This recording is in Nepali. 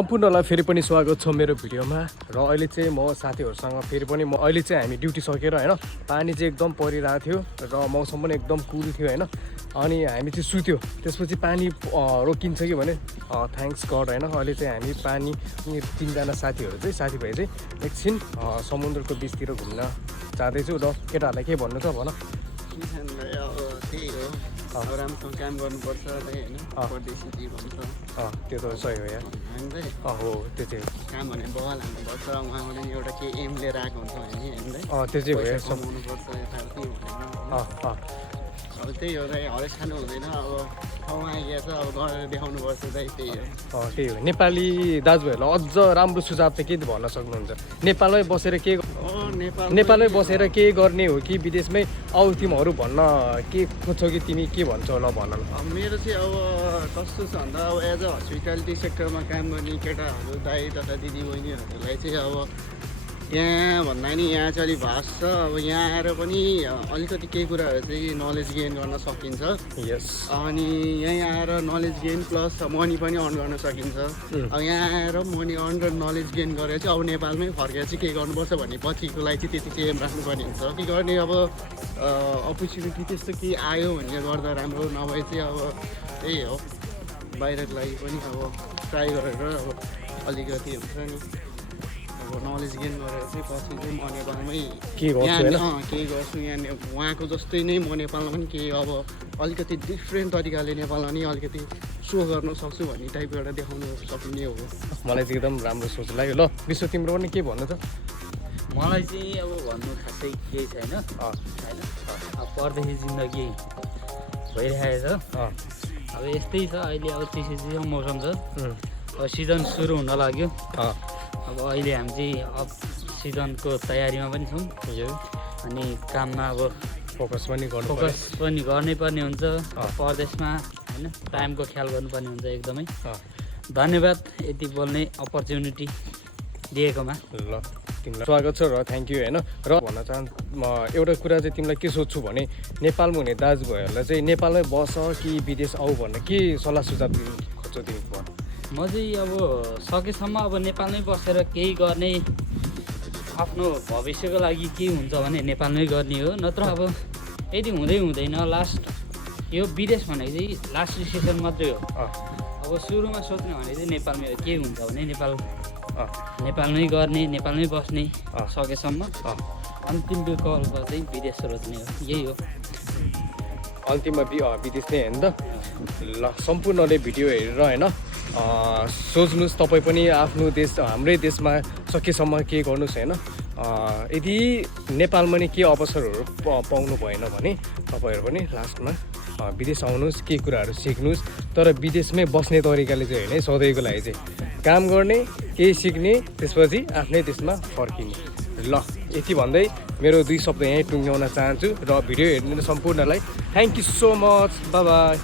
सम्पूर्णलाई फेरि पनि स्वागत छ मेरो भिडियोमा र अहिले चाहिँ म साथीहरुसँग फेरि पनि अहिले चाहिँ हामी ड्युटी सकेर हैन पानी चाहिँ एकदम परिरहेको थियो र मौसम पनि एकदम कुल थियो हैन अनि हामी चाहिँ सुत्यो त्यसपछि पानी रोकिन्छ कि भने थ्याङ्क्स गड हैन अहिले चाहिँ हामी पानी तीनजना साथीभाइ चाहिँ एकछिन समुद्रको बीचतिर घुम्न जाँदैछु र केटाहरुलाई के भन्नु छ भन राम्रोसँग काम गर्नुपर्छ हैन परदेशी भन्छ त्यो त सही हो यार हो त्यो चाहिँ काम भने बवाल हान्नुपर्छ उहाँले एउटा के एम लिएर आएको हुन्छ हैन त्यो चाहिँ हो यार कमाउनुपर्छ यताउति भनेर अब त्यही हो दाइ हरेस खानु हुँदैन अब ठाउँमा आइगएको छ अब गरेर देखाउनुपर्छ दाइ त्यही हो त्यही हो नेपाली दाजुभाइहरूलाई अझ राम्रो सुझाव चाहिँ के भन्न सक्नुहुन्छ नेपालमै बसेर के नेपालमै बसेर के गर्ने हो कि विदेशमै आऊ तिमीहरू भन्न के खोज्छौ कि तिमी के भन्छौ होला भन न मेरो चाहिँ अब कस्तो छ भन्दा अब एज अ हस्पिटालिटी सेक्टरमा काम गर्ने केटाहरू दाइ तथा दिदी बहिनीहरूलाई चाहिँ अब यहाँ भन्दा नि यहाँ चाहिँ अलिक भाष छ अब यहाँ आएर पनि अलिकति केही कुराहरू चाहिँ नलेज गेन गर्न सकिन्छ यस अनि यहाँ आएर नलेज गेन प्लस मनी पनि अर्न गर्न सकिन्छ अब यहाँ आएर मनी अर्न र नलेज गेन गरेर चाहिँ अब नेपालमै फर्केर चाहिँ के गर्नुपर्छ भन्ने पछिको लागि चाहिँ त्यति चाहिँ एम राख्नुपर्ने हुन्छ के गर्ने अब अपर्च्युनिटी त्यस्तो के आयो भने गर्दा राम्रो नभए चाहिँ अब त्यही हो बाहिरको लागि पनि अब ट्राई गरेर अब अलिकति हुन्छ नि नलेज गेन गरेर चाहिँ पछि चाहिँ म नेपालमै केही गर्छु यहाँ उहाँको जस्तै नै म नेपालमा पनि केही अब अलिकति डिफ्रेन्ट तरिकाले नेपालमा नि अलिकति सो गर्न सक्छु भन्ने टाइपको एउटा देखाउनु सकिने हो मलाई चाहिँ एकदम राम्रो सोच लाग्यो ल विश्व तिम्रो पनि के भन्नु छ मलाई चाहिँ अब भन्नु खासै केही छैन होइन अब परदेशी जिन्दगी भइरहेको छ अब यस्तै छ अहिले अब चिसो मौसम छ अब सिजन सुरु हुन लाग्यो अब अहिले हामी चाहिँ अब सिजनको तयारीमा पनि छौँ अनि काममा अब फोकस पनि गर्नै पर्ने हुन्छ परदेशमा होइन टाइमको ख्याल गर्नुपर्ने हुन्छ एकदमै धन्यवाद यति बोल्ने अपर्च्युनिटी दिएकोमा ल तिमीलाई स्वागत छ र थ्याङ्क यू होइन र भन्न एउटा कुरा चाहिँ तिमीलाई के सोध्छु भने नेपालमा हुने दाजुभाइहरूलाई चाहिँ नेपालमै बस कि विदेश आऊ भनेर के सल्लाह सुझाव दिनु खोज्छौ तिमी म चाहिँ अब सकेसम्म अब नेपालमै बसेर केही गर्ने आफ्नो भविष्यको लागि के हुन्छ भने नेपालमै गर्ने हो नत्र अब यदि हुँदैन लास्ट यो विदेश भनेको चाहिँ लास्ट डिसिसन मात्रै हो अब सुरुमा सोच्ने भने चाहिँ नेपालमै हो के हुन्छ भने नेपालमै गर्ने नेपालमै बस्ने सकेसम्म अन्तिम विकल्प चाहिँ विदेश रोज्ने हो यही हो अन्तिममा विदेश नै होइन त ल सम्पूर्णले भिडियो हेरेर होइन सोच्नुहोस् तपाईँ पनि आफ्नो देश हाम्रै देशमा सकेसम्म के गर्नुहोस् होइन यदि नेपालमा नि के अवसरहरू पाउनु भएन भने तपाईँहरू पनि लास्टमा विदेश आउनुहोस् के कुराहरू सिक्नुहोस् तर विदेशमै बस्ने तरिकाले चाहिँ होइन सधैँको लागि चाहिँ काम गर्ने केही सिक्ने त्यसपछि आफ्नै देशमा फर्किने ल यति भन्दै मेरो 2 शब्द यहीँ टुङ्ग्याउन चाहन्छु र भिडियो हेर्ने सम्पूर्णलाई thank you so much bye by